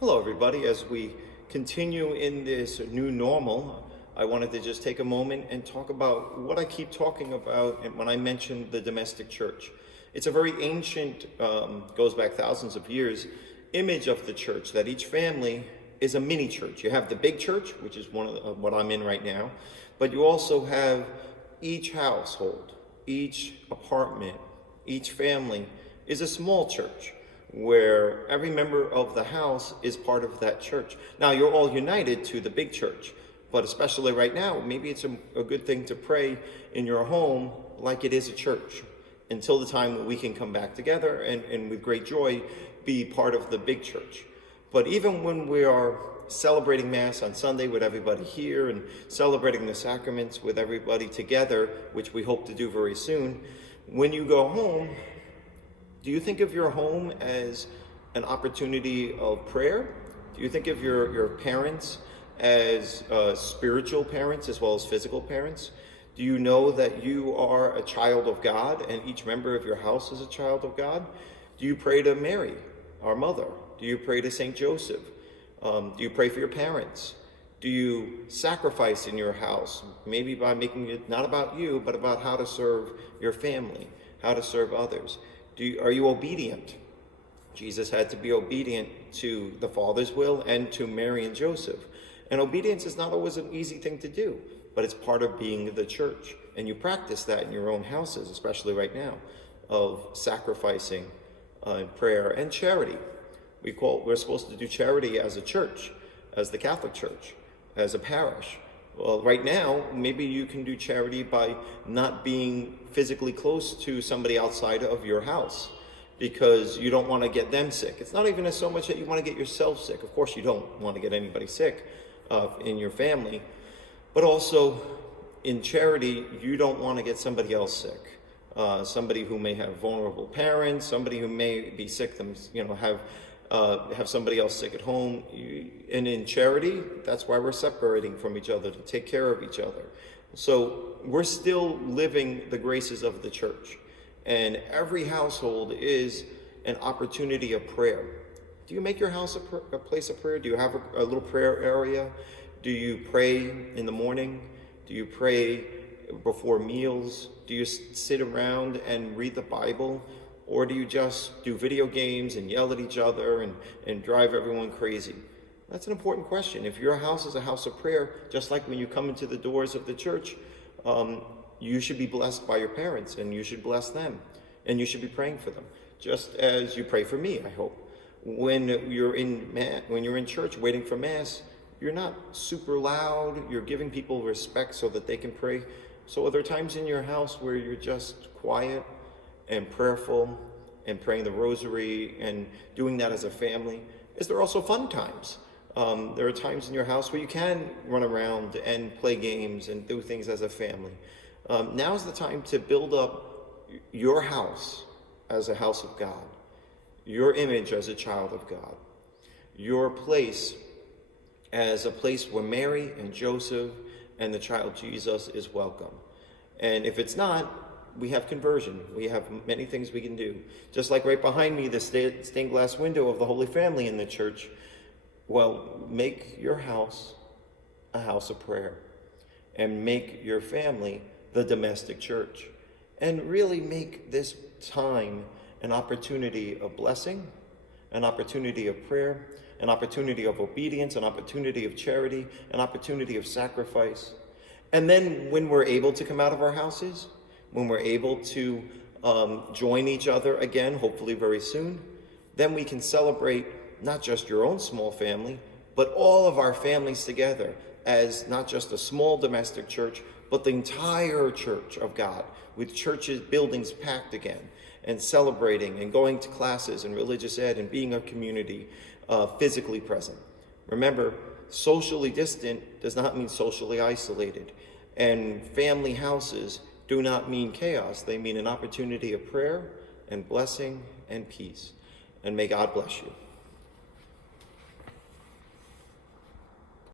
Hello, everybody. As we continue in this new normal, I wanted to just take a moment and talk about what I keep talking about when I mention the domestic church. It's a very ancient, goes back thousands of years, image of the church, that each family is a mini church. You have the big church, which is one of what I'm in right now, but you also have each household, each apartment, each family is a small church, where every member of the house is part of that church. Now, you're all united to the big church, but especially right now, maybe it's a good thing to pray in your home like it is a church until the time that we can come back together and with great joy be part of the big church. But even when we are celebrating Mass on Sunday with everybody here and celebrating the sacraments with everybody together, which we hope to do very soon, when you go home, do you think of your home as an opportunity of prayer? Do you think of your parents as spiritual parents as well as physical parents? Do you know that you are a child of God and each member of your house is a child of God? Do you pray to Mary, our mother? Do you pray to Saint Joseph? Do you pray for your parents? Do you sacrifice in your house, maybe by making it not about you, but about how to serve your family, how to serve others? Are you obedient? Jesus had to be obedient to the Father's will and to Mary and Joseph. And obedience is not always an easy thing to do, but it's part of being the church. And you practice that in your own houses, especially right now, of sacrificing prayer and charity. We're supposed to do charity as a church, as the Catholic Church, as a parish. Well, right now, maybe you can do charity by not being physically close to somebody outside of your house because you don't want to get them sick. It's not even so much that you want to get yourself sick. Of course, you don't want to get anybody sick in your family, but also in charity, you don't want to get somebody else sick. Somebody who may have vulnerable parents, somebody who may be sick, have somebody else sick at home. And in charity, that's why we're separating from each other, to take care of each other. So we're still living the graces of the church. And every household is an opportunity of prayer. Do you make your house a place of prayer? Do you have a little prayer area? Do you pray in the morning? Do you pray before meals? Do you sit around and read the Bible? Or do you just do video games and yell at each other and drive everyone crazy? That's an important question. If your house is a house of prayer, just like when you come into the doors of the church, you should be blessed by your parents and you should bless them and you should be praying for them, just as you pray for me, I hope. When you're in church waiting for Mass, you're not super loud, you're giving people respect so that they can pray. So are there times in your house where you're just quiet and prayerful and praying the rosary and doing that as a family? Is there also fun times? There are times in your house where you can run around and play games and do things as a family. Now's the time to build up your house as a house of God, your image as a child of God, your place as a place where Mary and Joseph and the child Jesus is welcome. And if it's not, we have conversion. We have many things we can do. Just like right behind me, the stained glass window of the Holy Family in the church. Well, make your house a house of prayer and make your family the domestic church and really make this time an opportunity of blessing, an opportunity of prayer, an opportunity of obedience, an opportunity of charity, an opportunity of sacrifice. And then when we're able to come out of our houses, when we're able to join each other again, hopefully very soon, then we can celebrate not just your own small family, but all of our families together as not just a small domestic church, but the entire church of God, with churches, buildings packed again, and celebrating and going to classes and religious ed and being a community physically present. Remember, socially distant does not mean socially isolated, and family houses do not mean chaos. They mean an opportunity of prayer and blessing and peace. And may God bless you.